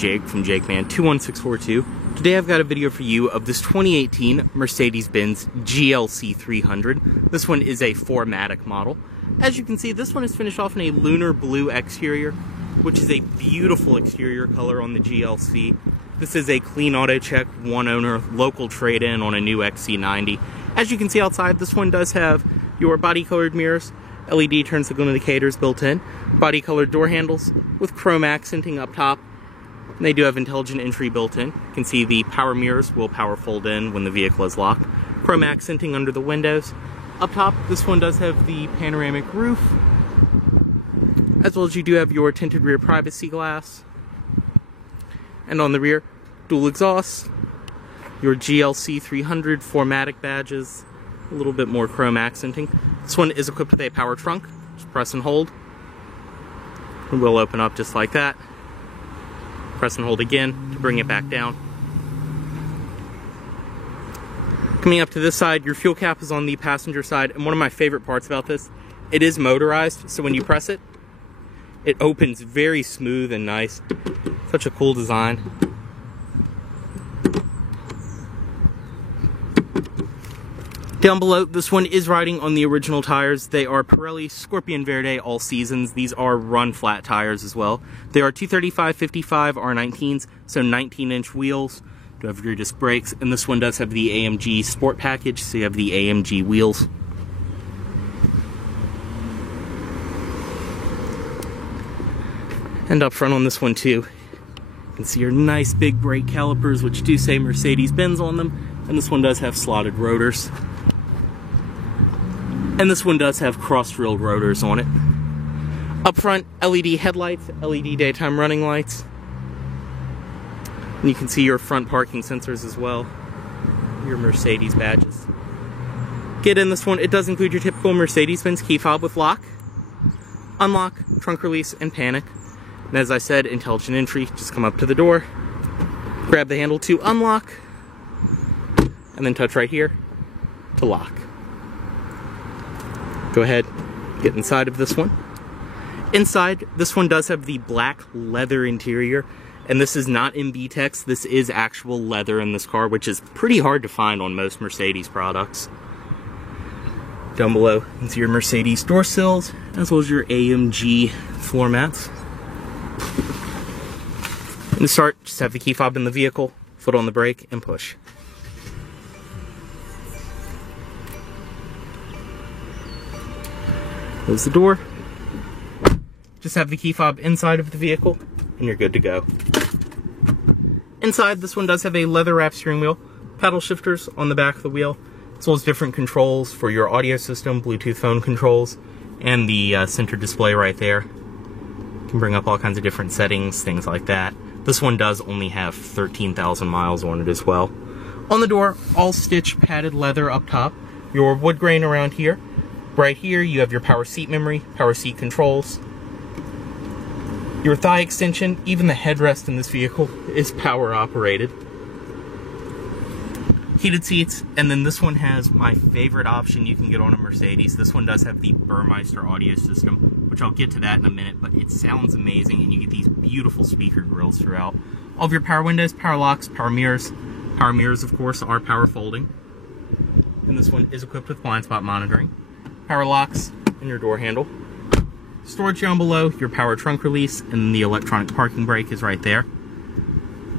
Jake from JakeMan21642. Today I've got a video for you of this 2018 Mercedes-Benz GLC 300. This one is a 4MATIC model. As you can see, this one is finished off in a lunar blue exterior, which is a beautiful exterior color on the GLC. This is a clean auto check, one owner, local trade-in on a new XC90. As you can see outside, this one does have your body colored mirrors, LED turn signal indicators built in, body colored door handles with chrome accenting up top. And they do have intelligent entry built in. You can see the power mirrors will power fold in when the vehicle is locked. Chrome accenting under the windows. Up top, this one does have the panoramic roof, as well as you do have your tinted rear privacy glass. And on the rear, dual exhausts, your GLC 300 4MATIC badges, a little bit more chrome accenting. This one is equipped with a power trunk. Just press and hold. It will open up just like that. Press and hold again to bring it back down. Coming up to this side, your fuel cap is on the passenger side, and one of my favorite parts about this, it is motorized, so when you press it, it opens very smooth and nice. Such a cool design. Down below, this one is riding on the original tires. They are Pirelli Scorpion Verde all seasons. These are run flat tires as well. They are 235/55 R19s, so 19-inch wheels. You have rear disc brakes, and this one does have the AMG Sport package, so you have the AMG wheels. And up front on this one too, you can see your nice big brake calipers, which do say Mercedes-Benz on them, and this one does have slotted rotors. And this one does have cross-drilled rotors on it. Up front, LED headlights, LED daytime running lights. And you can see your front parking sensors as well, your Mercedes badges. Get in this one, it does include your typical Mercedes-Benz key fob with lock, unlock, trunk release, and panic. And as I said, intelligent entry, just come up to the door, grab the handle to unlock, and then touch right here to lock. Go ahead, get inside of this one. Inside, this one does have the black leather interior, and this is not MB-Tex, this is actual leather in this car, which is pretty hard to find on most Mercedes products. Down below, you can see your Mercedes door sills, as well as your AMG floor mats. And to start, just have the key fob in the vehicle, foot on the brake, and push. Close the door. Just have the key fob inside of the vehicle, and you're good to go. Inside, this one does have a leather wrap steering wheel, paddle shifters on the back of the wheel, as well as different controls for your audio system, Bluetooth phone controls, and the center display right there. You can bring up all kinds of different settings, things like that. This one does only have 13,000 miles on it as well. On the door, all stitched padded leather up top, your wood grain around here. Right here, you have your power seat memory, power seat controls, your thigh extension, even the headrest in this vehicle is power operated. Heated seats, and then this one has my favorite option you can get on a Mercedes. This one does have the Burmeister audio system, which I'll get to that in a minute, but it sounds amazing, and you get these beautiful speaker grills throughout. All of your power windows, power locks, power mirrors. Power mirrors, of course, are power folding. And this one is equipped with blind spot monitoring. Power locks, and your door handle. Storage down below, your power trunk release, and the electronic parking brake is right there.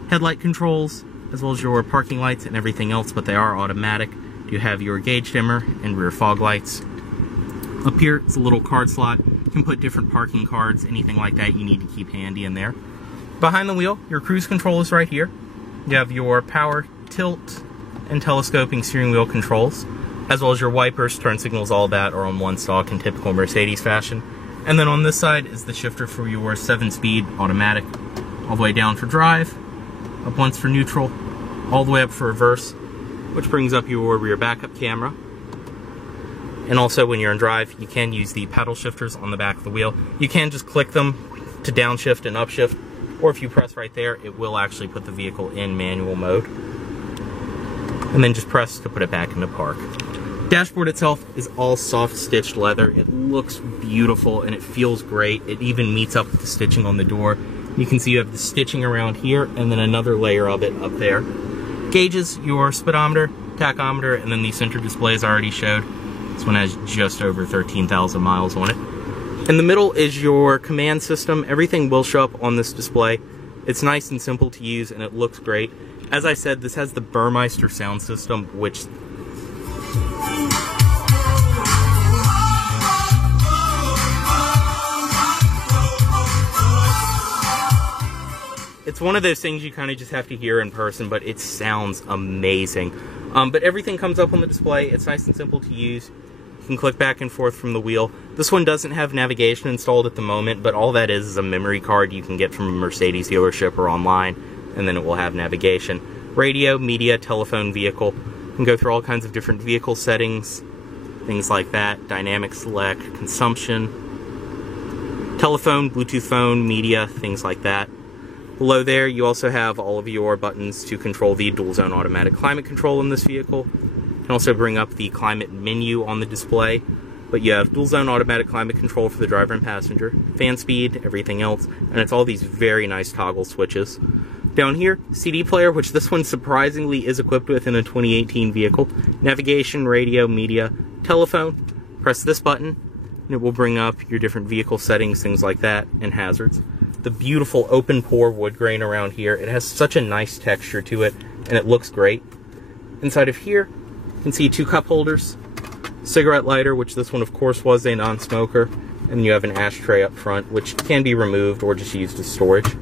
Headlight controls, as well as your parking lights and everything else, but they are automatic. You have your gauge dimmer and rear fog lights. Up here is a little card slot. You can put different parking cards, anything like that you need to keep handy in there. Behind the wheel, your cruise control is right here. You have your power, tilt, and telescoping steering wheel controls, as well as your wipers, turn signals, all that are on one stalk in typical Mercedes fashion. And then on this side is the shifter for your 7-speed automatic, all the way down for drive, up once for neutral, all the way up for reverse, which brings up your rear backup camera. And also when you're in drive, you can use the paddle shifters on the back of the wheel. You can just click them to downshift and upshift, or if you press right there, it will actually put the vehicle in manual mode. And then just press to put it back into park. Dashboard itself is all soft stitched leather. It looks beautiful and it feels great. It even meets up with the stitching on the door. You can see you have the stitching around here and then another layer of it up there. Gauges your speedometer, tachometer, and then the center display as I already showed. This one has just over 13,000 miles on it. In the middle is your command system. Everything will show up on this display. It's nice and simple to use and it looks great. As I said, this has the Burmeister sound system, which it's one of those things you kind of just have to hear in person, but it sounds amazing. But everything comes up on the display. It's nice and simple to use. You can click back and forth from the wheel. This one doesn't have navigation installed at the moment, but all that is a memory card you can get from a Mercedes dealership or online, and then it will have navigation. Radio, media, telephone, vehicle. You can go through all kinds of different vehicle settings, things like that. Dynamic select, consumption, telephone, Bluetooth phone, media, things like that. Below there, you also have all of your buttons to control the dual zone automatic climate control in this vehicle. You can also bring up the climate menu on the display, but you have dual zone automatic climate control for the driver and passenger, fan speed, everything else, and it's all these very nice toggle switches. Down here, CD player, which this one surprisingly is equipped with in a 2018 vehicle, navigation, radio, media, telephone. Press this button, and it will bring up your different vehicle settings, things like that, and hazards. The beautiful open pore wood grain around here. It has such a nice texture to it, and it looks great. Inside of here, you can see 2 cup holders, cigarette lighter, which this one of course was a non-smoker, and you have an ashtray up front, which can be removed or just used as storage.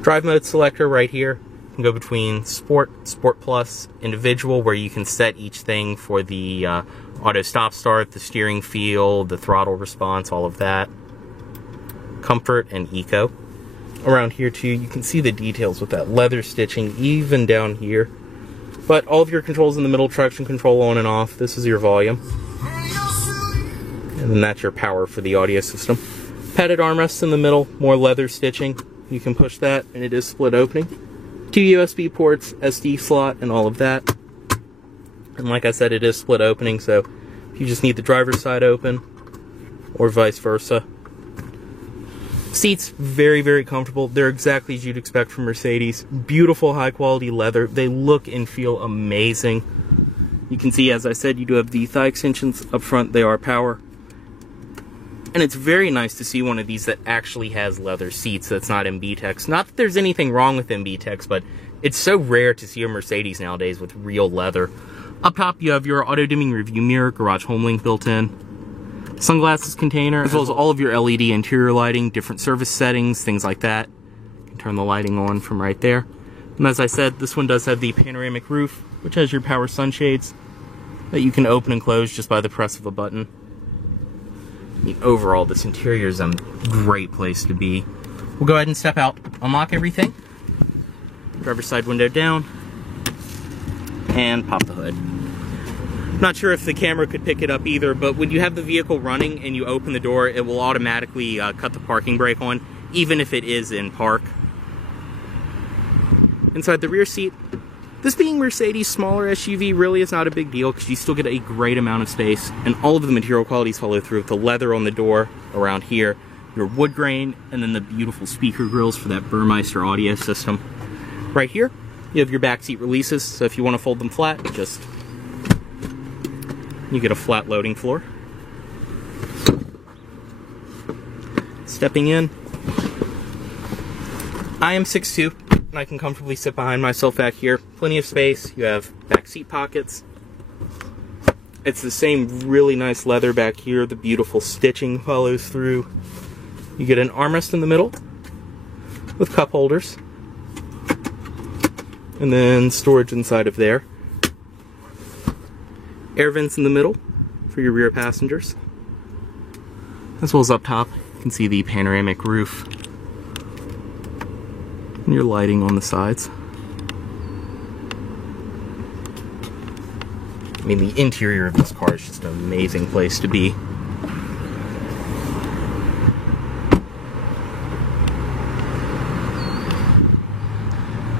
Drive mode selector right here. You can go between Sport, Sport Plus, Individual, where you can set each thing for the auto stop start, the steering feel, the throttle response, all of that. Comfort and Eco. Around here too, you can see the details with that leather stitching even down here. But all of your controls in the middle, traction control on and off. This is your volume. And then that's your power for the audio system. Padded armrests in the middle, more leather stitching. You can push that and it is split opening. 2 USB ports, SD slot, and all of that. And like I said, it is split opening, so if you just need the driver's side open, or vice versa. Seats, very, very comfortable. They're exactly as you'd expect from Mercedes. Beautiful, high-quality leather. They look and feel amazing. You can see, as I said, you do have the thigh extensions up front. They are power. And it's very nice to see one of these that actually has leather seats that's not MB-Tex. Not that there's anything wrong with MB-Tex, but it's so rare to see a Mercedes nowadays with real leather. Up top, you have your auto-dimming review mirror, garage home link built in. Sunglasses container, as well as all of your LED interior lighting, different service settings, things like that. You can turn the lighting on from right there. And as I said, this one does have the panoramic roof, which has your power sunshades that you can open and close just by the press of a button. I mean, overall, this interior is a great place to be. We'll go ahead and step out, unlock everything, driver's side window down, and pop the hood. Not sure if the camera could pick it up either, but when you have the vehicle running and you open the door, it will automatically cut the parking brake on, even if it is in park. Inside the rear seat, this being Mercedes' smaller SUV really is not a big deal because you still get a great amount of space, and all of the material qualities follow through with the leather on the door around here, your wood grain, and then the beautiful speaker grills for that Burmeister audio system. Right here, you have your back seat releases, so if you want to fold them flat, just you get a flat loading floor. Stepping in, I am 6'2", and I can comfortably sit behind myself back here. Plenty of space. You have back seat pockets. It's the same really nice leather back here. The beautiful stitching follows through. You get an armrest in the middle with cup holders, and then storage inside of there. Air vents in the middle for your rear passengers. As well as up top, you can see the panoramic roof and your lighting on the sides. I mean, the interior of this car is just an amazing place to be.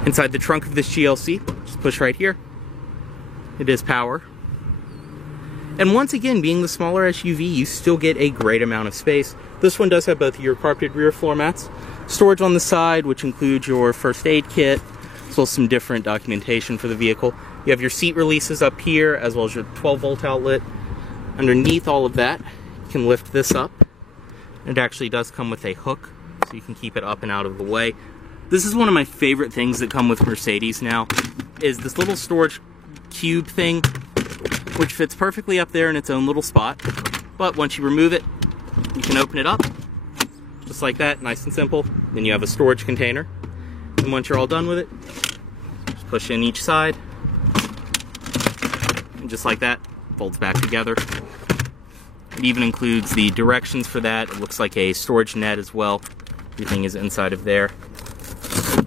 Inside the trunk of this GLC, just push right here. It is power. And once again, being the smaller SUV, you still get a great amount of space. This one does have both your carpeted rear floor mats, Storage on the side, which includes your first aid kit, as well as some different documentation for the vehicle. You have your seat releases up here, as well as your 12-volt outlet. Underneath all of that, you can lift this up. It actually does come with a hook, so you can keep it up and out of the way. This is one of my favorite things that come with Mercedes now, is this little storage cube thing, which fits perfectly up there in its own little spot. But once you remove it, you can open it up, just like that, nice and simple. Then you have a storage container. And once you're all done with it, just push in each side. And just like that, folds back together. It even includes the directions for that. It looks like a storage net as well. Everything is inside of there.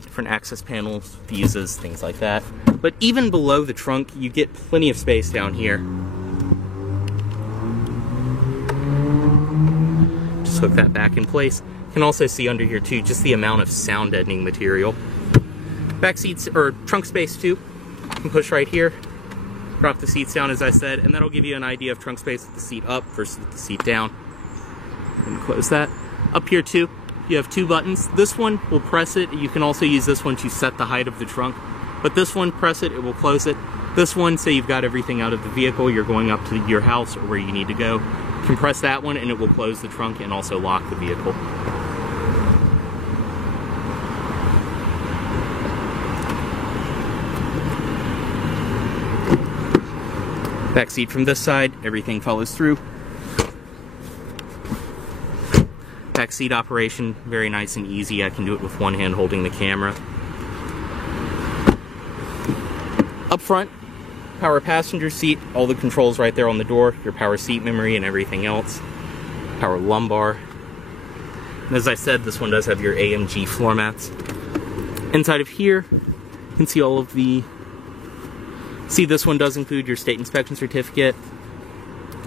Different access panels, fuses, things like that. But even below the trunk, you get plenty of space down here. Just hook that back in place. You can also see under here too, just the amount of sound deadening material. Back seats, or trunk space too. You can push right here, drop the seats down as I said, and that'll give you an idea of trunk space with the seat up versus with the seat down. And close that. Up here too, you have two buttons. This one will press it. You can also use this one to set the height of the trunk. But this one, press it, it will close it. This one, say you've got everything out of the vehicle, you're going up to your house or where you need to go. You can press that one and it will close the trunk and also lock the vehicle. Back seat from this side, everything follows through. Back seat operation, very nice and easy. I can do it with one hand holding the camera. Up front, power passenger seat, all the controls right there on the door, your power seat memory and everything else. Power lumbar. And as I said, this one does have your AMG floor mats. Inside of here, you can see all of the... See, this one does include your state inspection certificate,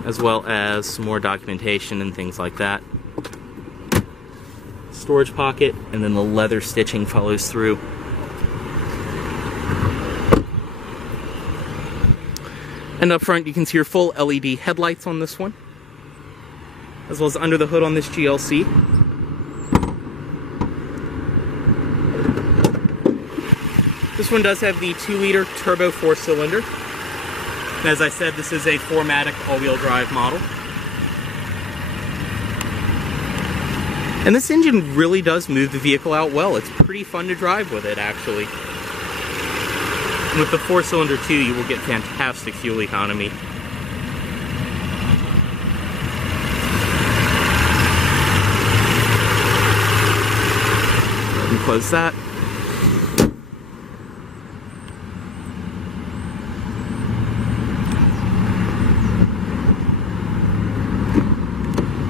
as well as some more documentation and things like that. Storage pocket, and then the leather stitching follows through. And up front, you can see your full LED headlights on this one, as well as under the hood on this GLC. This one does have the 2-liter turbo 4-cylinder. And as I said, this is a 4MATIC all-wheel drive model. And this engine really does move the vehicle out well. It's pretty fun to drive with it, actually. And with the 4-cylinder too, you will get fantastic fuel economy. And close that.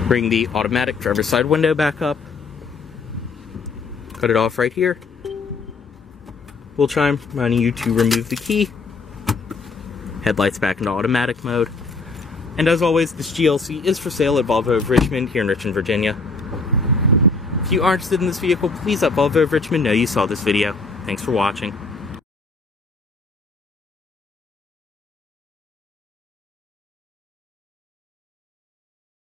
Bring the automatic driver's side window back up. Cut it off right here. Wheel chime reminding you to remove the key. Headlights back into automatic mode. And as always, this GLC is for sale at Volvo of Richmond here in Richmond, Virginia. If you are interested in this vehicle, please let Volvo of Richmond know you saw this video. Thanks for watching.